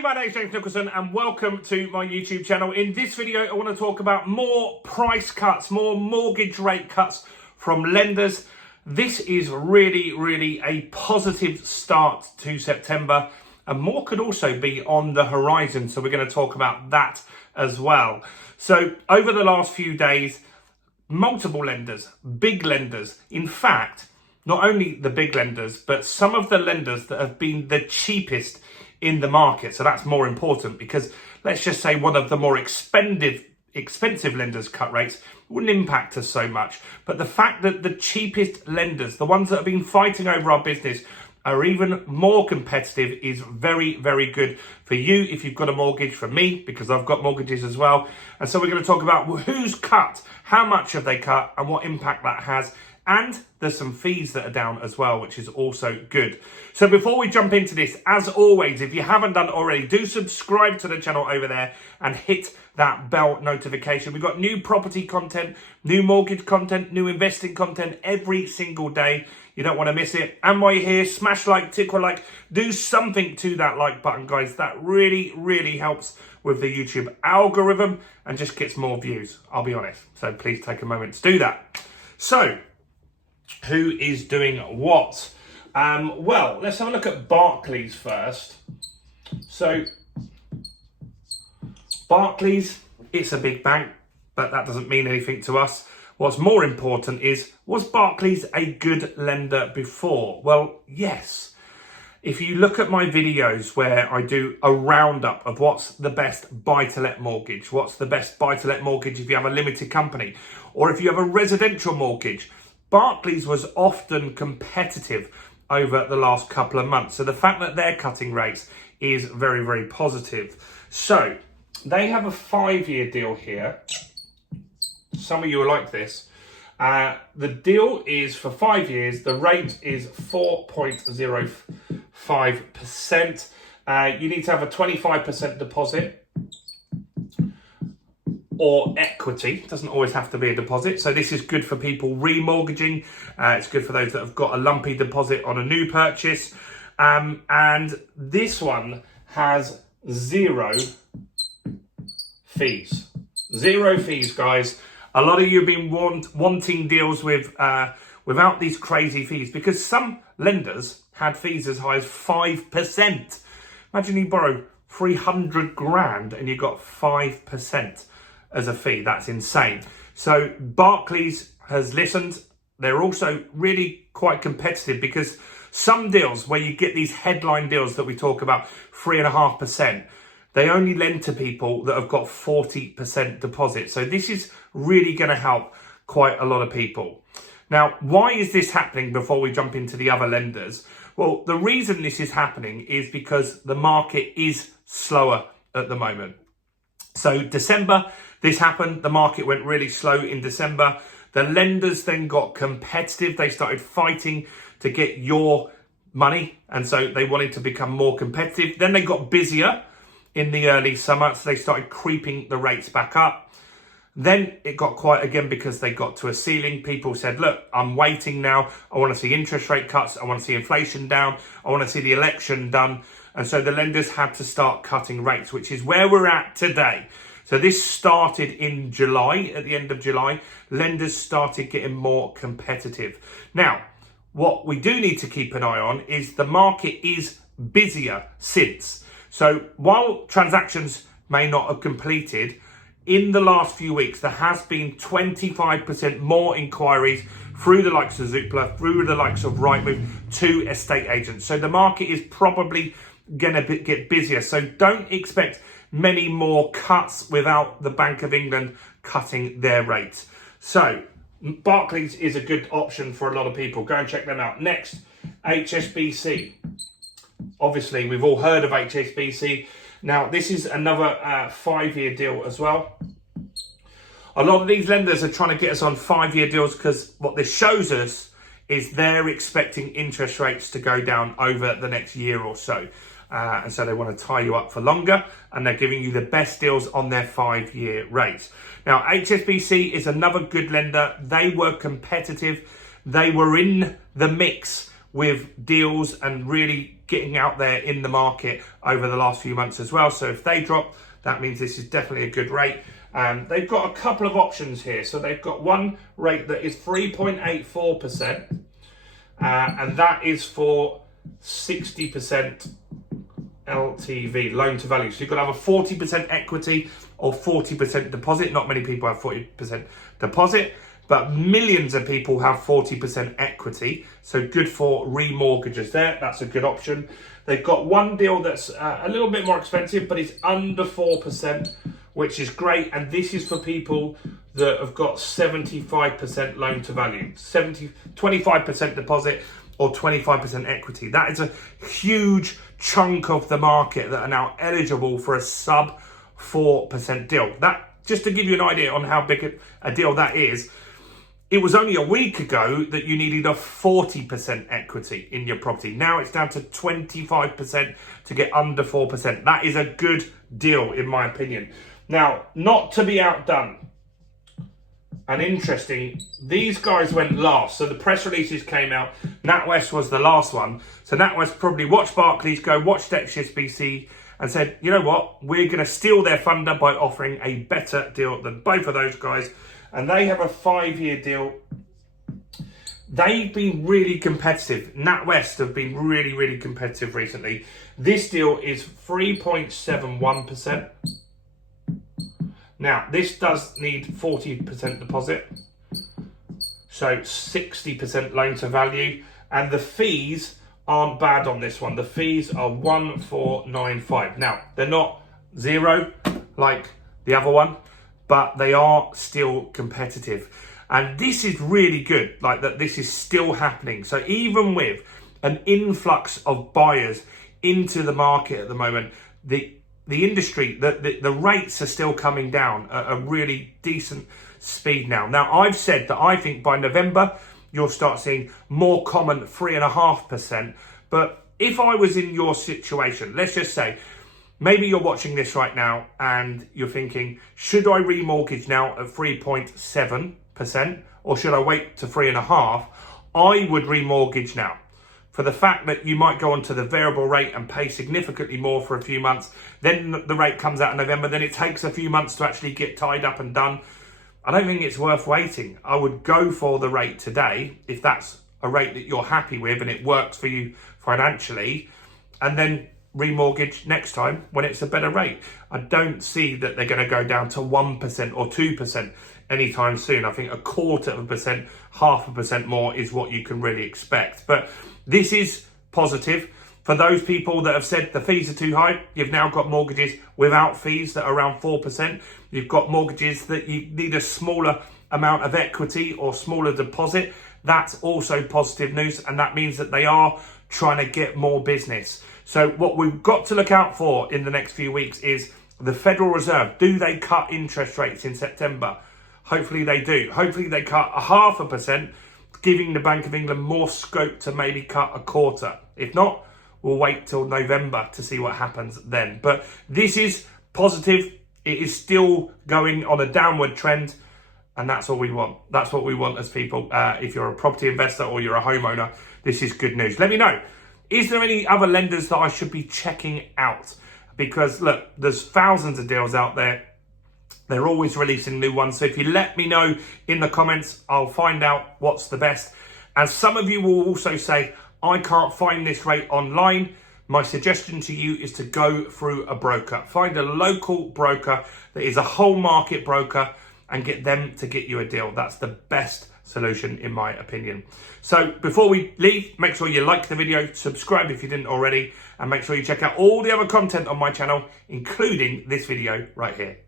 Hey, my name is James Nicholson and welcome to my YouTube channel. In this video, I want to talk about more price cuts, more mortgage rate cuts from lenders. This is really a positive start to September, and more could also be on the horizon. So we're going to talk about that as well. So over the last few days, multiple lenders, big lenders, in fact, not only the big lenders, but some of the lenders that have been the cheapest in the market. So that's more important because let's just say one of the more expensive lenders cut rates wouldn't impact us so much. But the fact that the cheapest lenders, the ones that have been fighting over our business, are even more competitive is very good for you if you've got a mortgage, for me because I've got mortgages as well. And so we're going to talk about who's cut, how much have they cut, and what impact that has. And there's some fees that are down as well, which is also good. So before we jump into this, as always, if you haven't done already, do subscribe to the channel over there and hit that bell notification. We've got new property content, new mortgage content, new investing content every single day. You don't want to miss it. And while you're here, smash like, tickle like, do something to that like button, guys. That really helps with the YouTube algorithm and just gets more views, I'll be honest. So please take a moment to do that. So, who is doing what? Well, let's have a look at Barclays first. So, Barclays, it's a big bank, but that doesn't mean anything to us. What's more important is, was Barclays a good lender before? Well, yes. If you look at my videos where I do a roundup of what's the best buy-to-let mortgage, what's the best buy-to-let mortgage if you have a limited company, or if you have a residential mortgage, Barclays was often competitive over the last couple of months. So the fact that they're cutting rates is very positive. So they have a 5-year deal here. Some of you will like this. The deal is for 5 years. The rate is 4.05%. You need to have a 25% deposit or equity. Doesn't always have to be a deposit. So this is good for people remortgaging. It's good for those that have got a lumpy deposit on a new purchase. And this one has zero fees. Zero fees, guys. A lot of you have been wanting deals with without these crazy fees, because some lenders had fees as high as 5%. Imagine you borrow 300 grand and you got 5% as a fee. That's insane. So Barclays has listened. They're also really quite competitive, because some deals where you get these headline deals that we talk about, 3.5%, they only lend to people that have got 40% deposit. So this is really going to help quite a lot of people. Now, why is this happening before we jump into the other lenders? Well, the reason this is happening is because the market is slower at the moment. So December, this happened. The market went really slow in December. The lenders then got competitive. They started fighting to get your money. And so they wanted to become more competitive. Then they got busier in the early summer. So they started creeping the rates back up. Then it got quiet again because they got to a ceiling. People said, look, I'm waiting now. I want to see interest rate cuts. I want to see inflation down. I want to see the election done. And so the lenders had to start cutting rates, which is where we're at today. So this started in July, at the end of July. Lenders started getting more competitive. Now, what we do need to keep an eye on is the market is busier since. So while transactions may not have completed, in the last few weeks, there has been 25% more inquiries through the likes of Zoopla, through the likes of Rightmove to estate agents. So the market is probably going to get busier. So don't expect many more cuts without the Bank of England cutting their rates. So Barclays is a good option for a lot of people. Go and check them out. Next, HSBC. Obviously, we've all heard of HSBC. Now, this is another 5-year deal as well. A lot of these lenders are trying to get us on 5-year deals because what this shows us is they're expecting interest rates to go down over the next year or so. And so they want to tie you up for longer, and they're giving you the best deals on their 5-year rates. Now, HSBC is another good lender. They were competitive. They were in the mix with deals and really getting out there in the market over the last few months as well. So if they drop, that means this is definitely a good rate. They've got a couple of options here. So they've got one rate that is 3.84%, and that is for 60% LTV, loan to value. So you've got to have a 40% equity or 40% deposit. Not many people have 40% deposit, but millions of people have 40% equity. So good for remortgages there. That's a good option. They've got one deal that's a little bit more expensive, but it's under 4%, which is great. And this is for people that have got 75% loan to value, 25% deposit or 25% equity. That is a huge chunk of the market that are now eligible for a sub 4% deal. That, just to give you an idea on how big a deal that is, it was only a week ago that you needed a 40% equity in your property. Now it's down to 25% to get under 4%. That is a good deal, in my opinion. Now, not to be outdone and interesting, these guys went last. So the press releases came out. NatWest was the last one. So NatWest probably watched Barclays go, watched HSBC and said, you know what, we're going to steal their funder by offering a better deal than both of those guys. And they have a 5-year deal. They've been really competitive. NatWest have been really, really competitive recently. This deal is 3.71%. Now, this does need 40% deposit. So 60% loan to value. And the fees aren't bad on this one. The fees are 1,495. Now, they're not zero like the other one, but they are still competitive. And this is really good, like that this is still happening. So even with an influx of buyers into the market at the moment, the industry, the rates are still coming down at a really decent speed now. Now, I've said that I think by November, you'll start seeing more common 3.5%. But if I was in your situation, let's just say, maybe you're watching this right now and you're thinking, should I remortgage now at 3.7% or should I wait to 3.5%? I would remortgage now, for the fact that you might go onto the variable rate and pay significantly more for a few months. Then the rate comes out in November. Then it takes a few months to actually get tied up and done. I don't think it's worth waiting. I would go for the rate today if that's a rate that you're happy with and it works for you financially, and then remortgage next time when it's a better rate. I don't see that they're going to go down to 1% or 2% anytime soon. I think 0.25%, 0.5% more is what you can really expect. But this is positive for those people that have said the fees are too high. You've now got mortgages without fees that are around 4%. You've got mortgages that you need a smaller amount of equity or smaller deposit. That's also positive news, and that means that they are trying to get more business. So what we've got to look out for in the next few weeks is the Federal Reserve. Do they cut interest rates in September? Hopefully they do. Hopefully they cut 0.5%, giving the Bank of England more scope to maybe cut 1/4. If not, we'll wait till November to see what happens then. But this is positive. It is still going on a downward trend, and that's all we want. That's what we want as people. If you're a property investor or you're a homeowner, this is good news. Let me know. Is there any other lenders that I should be checking out? Because look, there's thousands of deals out there. They're always releasing new ones. So if you let me know in the comments, I'll find out what's the best. And some of you will also say, I can't find this rate online. My suggestion to you is to go through a broker. Find a local broker that is a whole market broker and get them to get you a deal. That's the best solution in my opinion. So before we leave, make sure you like the video, subscribe if you didn't already, and make sure you check out all the other content on my channel, including this video right here.